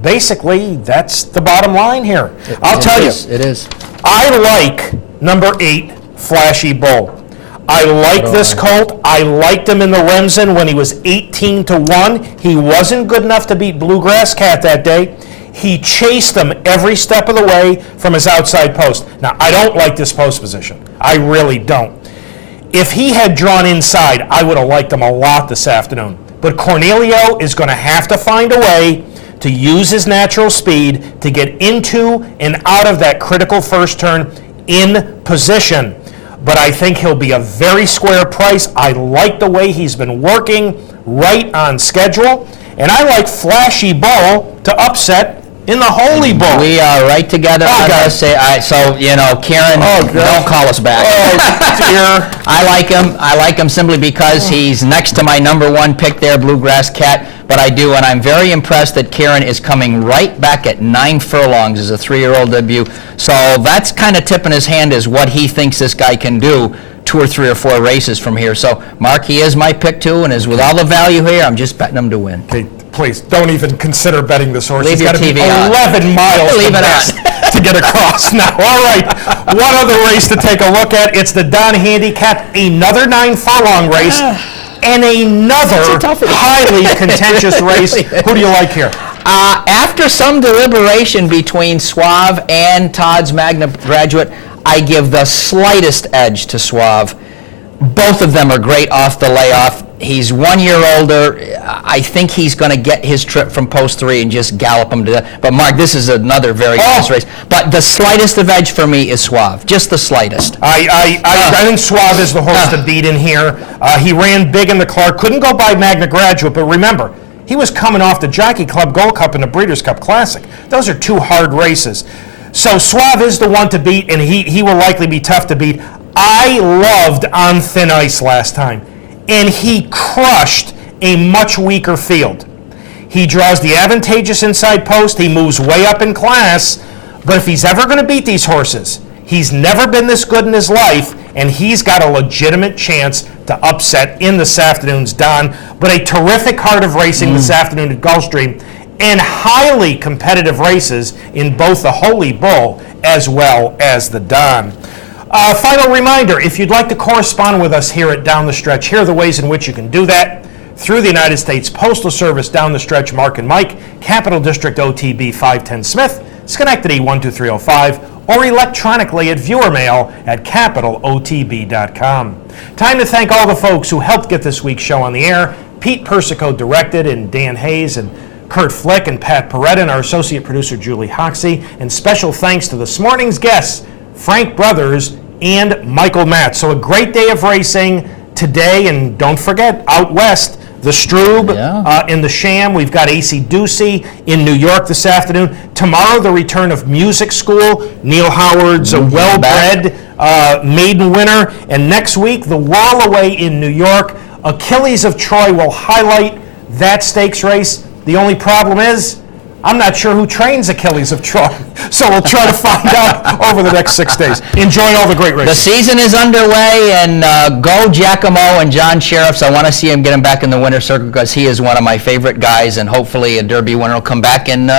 Basically, that's the bottom line here. I'll tell you. It is. I like number 8, Flashy Bull. I like this colt. I liked him in the Remsen when he was 18-1. He wasn't good enough to beat Bluegrass Cat that day. He chased him every step of the way from his outside post. Now, I don't like this post position. I really don't. If he had drawn inside, I would have liked him a lot this afternoon. But Cornelio is going to have to find a way to use his natural speed to get into and out of that critical first turn in position. But I think he'll be a very square price. I like the way he's been working right on schedule. And I like Flashy Bull to upset in the Holy Bull. We are right together on this. Karen, don't call us back. Oh, dear. I like him simply because he's next to my number 1 pick there, Bluegrass Cat. But I do, and I'm very impressed that Karen is coming right back at 9 furlongs as a 3-year-old debut. So that's kind of tipping his hand as what he thinks this guy can do 2 or 3 or 4 races from here. So, Mark, he is my pick too, and with all the value here, I'm just betting him to win. Okay, please, don't even consider betting this horse. Leave He's got to be 11 miles to get across now. All right, one other race to take a look at. It's the Don Handicap, another 9 furlong race, and another highly contentious race. Who do you like here? After some deliberation between Suave and Todd's Magna Graduate, I give the slightest edge to Suave. Both of them are great off the layoff. He's 1 year older. I think he's going to get his trip from post 3 and just gallop him to death. But, Mark, this is another very close race. But the slightest of edge for me is Suave. Just the slightest. I think Suave is the horse to beat in here. He ran big in the Clark. Couldn't go by Magna Graduate, but remember, he was coming off the Jockey Club Gold Cup and the Breeders' Cup Classic. Those are 2 hard races. So Suave is the one to beat, and he will likely be tough to beat. I loved On Thin Ice last time, and he crushed a much weaker field. He draws the advantageous inside post. He moves way up in class, But if he's ever going to beat these horses, he's never been this good in his life, and he's got a legitimate chance to upset in this afternoon's Don. But a terrific card of racing this afternoon at Gulfstream, and highly competitive races in both the Holy Bull as well as the Don. Final reminder, if you'd like to correspond with us here at Down the Stretch, here are the ways in which you can do that. Through the United States Postal Service, Down the Stretch, Mark and Mike, Capital District OTB 510 Smith, Schenectady 12305, or electronically at viewermail at capitalotb.com. Time to thank all the folks who helped get this week's show on the air. Pete Persico directed, and Dan Hayes, and Kurt Flick, and Pat Peretta, and our associate producer Julie Hoxie. And special thanks to this morning's guests, Frank Brothers and Michael Matz. So a great day of racing today, and don't forget, out west, the Stroob in the Sham. We've got AC Ducey in New York this afternoon. Tomorrow, the return of Music School, Neil Howard's a well-bred maiden winner. And next week, the Wallaway in New York. Achilles of Troy will highlight that stakes race. The only problem is, I'm not sure who trains Achilles of Troy, so we'll try to find out over the next 6 days. Enjoy all the great races. The season is underway, and go Giacomo and John Sheriffs. I want to see him get him back in the winner's circle because he is one of my favorite guys, and hopefully a Derby winner will come back and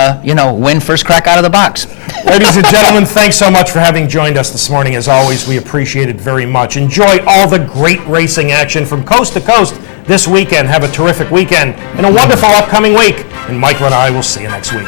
win first crack out of the box. Ladies and gentlemen, thanks so much for having joined us this morning. As always, we appreciate it very much. Enjoy all the great racing action from coast to coast this weekend. Have a terrific weekend and a wonderful upcoming week. And Michael and I will see you next week.